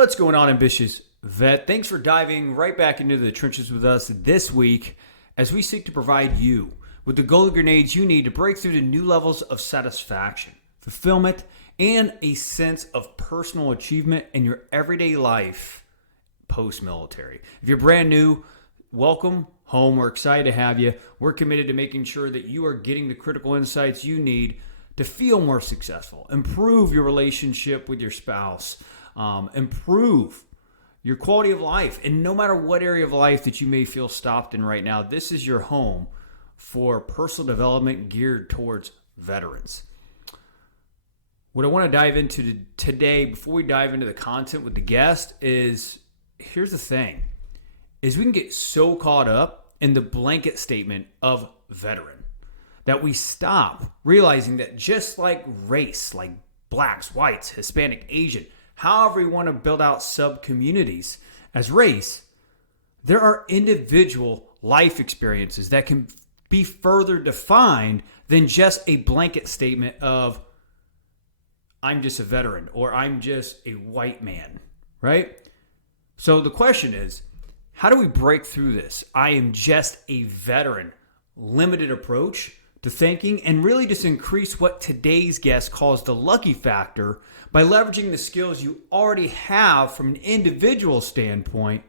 What's going on, ambitious vet? Thanks for diving right back into the trenches with us this week as we seek to provide you with the gold grenades you need to break through to new levels of satisfaction, fulfillment, and a sense of personal achievement in your everyday life post-military. If you're brand new, welcome home. We're excited to have you. We're committed to making sure that you are getting the critical insights you need to feel more successful, improve your relationship with your spouse, improve your quality of life. And no matter what area of life that you may feel stopped in right now, this is your home for personal development geared towards veterans. What I want to dive into today, before we dive into the content with the guest, is here's the thing, is we can get so caught up in the blanket statement of veteran that we stop realizing that just like race, like blacks, whites, Hispanic, Asian, however you want to build out sub-communities as race, there are individual life experiences that can be further defined than just a blanket statement of I'm just a veteran or I'm just a white man, right? So the question is, how do we break through this I am just a veteran limited approach to thinking and really just increase what today's guest calls the lucky factor by leveraging the skills you already have from an individual standpoint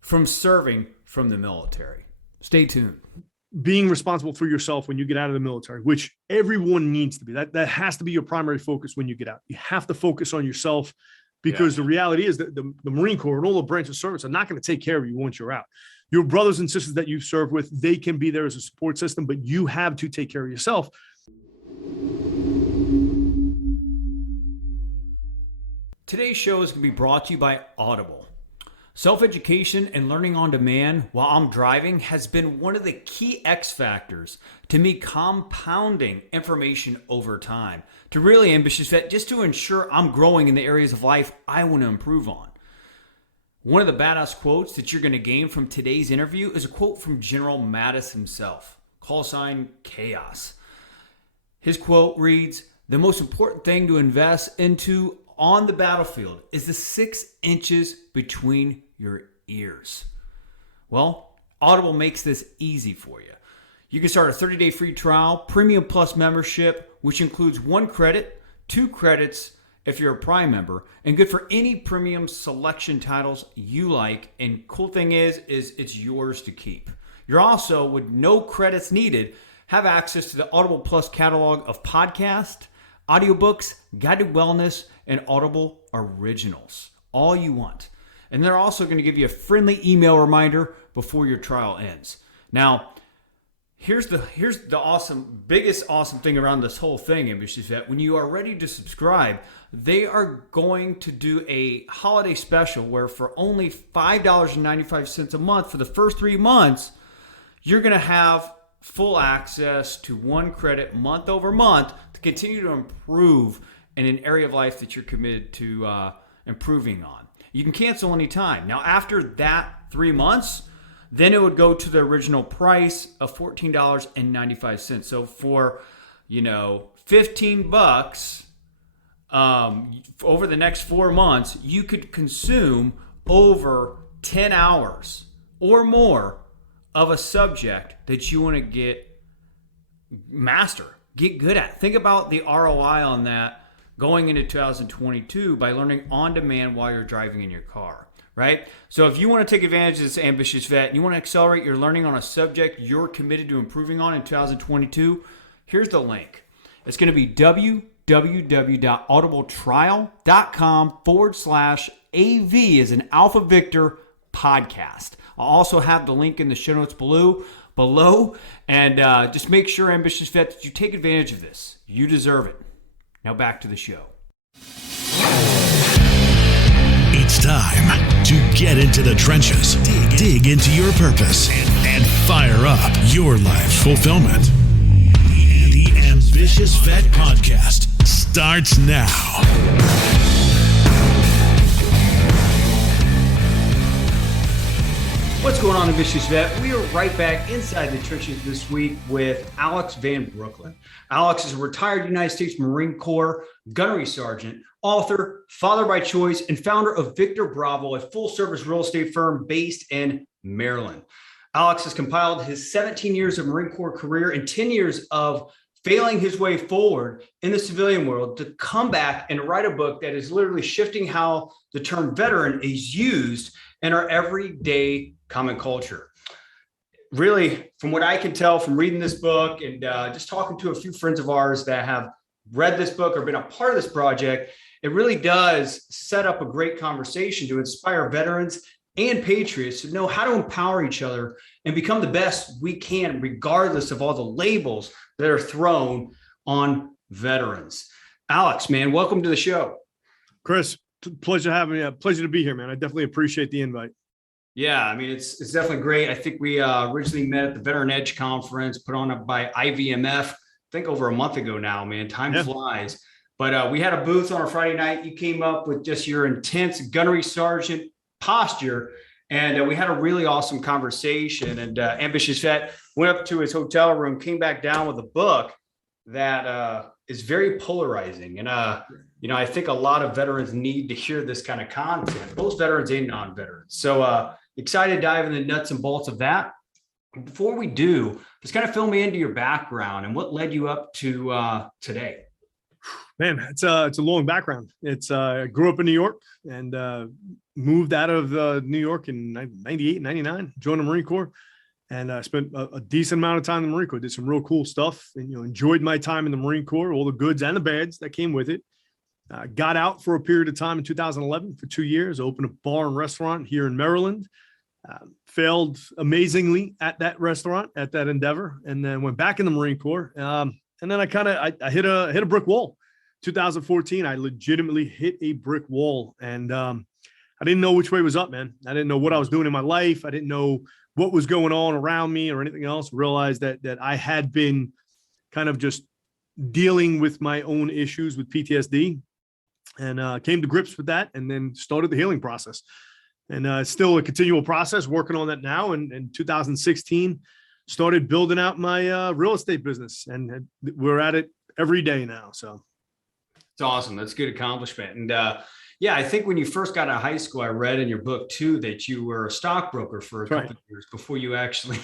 from serving from the military? Stay tuned. Being responsible for yourself when you get out of the military, which everyone needs to be. That has to be your primary focus when you get out. You have to focus on yourself because the reality is that the Marine Corps and all the branches of service are not going to take care of you once you're out. Your brothers and sisters that you've served with, they can be there as a support system, but you have to take care of yourself. Today's show is going to be brought to you by Audible. Self-education and learning on demand while I'm driving has been one of the key X factors to me compounding information over time. To really ambitious vet, just to ensure I'm growing in the areas of life I want to improve on. One of the badass quotes that you're going to gain from today's interview is a quote from General Mattis himself, call sign Chaos. His quote reads, "The most important thing to invest into on the battlefield is the 6 inches between your ears." Well, Audible makes this easy for you. You can start a 30-day free trial, Premium Plus membership, which includes 1 credit, 2 credits if you're a Prime member, and good for any premium selection titles you like. And cool thing is it's yours to keep. You're also, with no credits needed, have access to the Audible Plus catalog of podcasts, audiobooks, guided wellness, and Audible originals. All you want. And they're also going to give you a friendly email reminder before your trial ends. Now, here's the biggest awesome thing around this whole thing, ambitious vet. When you are ready to subscribe, they are going to do a holiday special where for only $5.95 a month for the first 3 months, you're going to have full access to 1 credit month over month to continue to improve in an area of life that you're committed to improving on. You can cancel anytime. Now, after that 3 months, then it would go to the original price of $14.95. So for, $15 over the next 4 months, you could consume over 10 hours or more of a subject that you want to get good at. Think about the ROI on that going into 2022 by learning on demand while you're driving in your car, right? So if you want to take advantage of this ambitious vet and you want to accelerate your learning on a subject you're committed to improving on in 2022, here's the link. It's going to be www.audibletrial.com/AV as an Alpha Victor podcast. I'll also have the link in the show notes below. And just make sure, ambitious vet, that you take advantage of this. You deserve it. Now back to the show. It's time to get into the trenches, dig into your purpose, and fire up your life fulfillment. The Ambitious Vet Podcast starts now. What's going on, on Ambitious Vet. We are right back inside the trenches this week with Alex Van Breukelen. Alex is a retired United States Marine Corps gunnery sergeant, author, father by choice, and founder of Victor Bravo, a full-service real estate firm based in Maryland. Alex has compiled his 17 years of Marine Corps career and 10 years of failing his way forward in the civilian world to come back and write a book that is literally shifting how the term veteran is used in our everyday common culture. Really, from what I can tell from reading this book and just talking to a few friends of ours that have read this book or been a part of this project, it really does set up a great conversation to inspire veterans and patriots to know how to empower each other and become the best we can, regardless of all the labels that are thrown on veterans. Alex, man, welcome to the show. Chris, pleasure having me. Pleasure to be here, man. I definitely appreciate the invite. Yeah, I mean, it's definitely great. I think we originally met at the Veteran Edge Conference put on by IVMF, I think over a month ago now, man. Time flies. But we had a booth on a Friday night. You came up with just your intense gunnery sergeant posture, and we had a really awesome conversation. And Ambitious Vet went up to his hotel room, came back down with a book that is very polarizing. And I think a lot of veterans need to hear this kind of content, both veterans and non-veterans. So excited to dive into the nuts and bolts of that. Before we do, just kind of fill me into your background and what led you up to today. Man, it's a long background. I grew up in New York and moved out of New York in 98, 99, joined the Marine Corps, and I spent a decent amount of time in the Marine Corps, did some real cool stuff, and enjoyed my time in the Marine Corps, all the goods and the bads that came with it. Got out for a period of time in 2011 for 2 years, opened a bar and restaurant here in Maryland, failed amazingly at that restaurant, at that endeavor, and then went back in the Marine Corps. And then I hit a brick wall. 2014, I legitimately hit a brick wall, and I didn't know which way was up, man. I didn't know what I was doing in my life. I didn't know what was going on around me or anything else. Realized that I had been kind of just dealing with my own issues with PTSD, and came to grips with that, and then started the healing process. And it's still a continual process, working on that now. And in 2016, started building out my real estate business, and we're at it every day now. So. It's awesome. That's a good accomplishment. And I think when you first got out of high school, I read in your book too that you were a stockbroker for a couple of years before you actually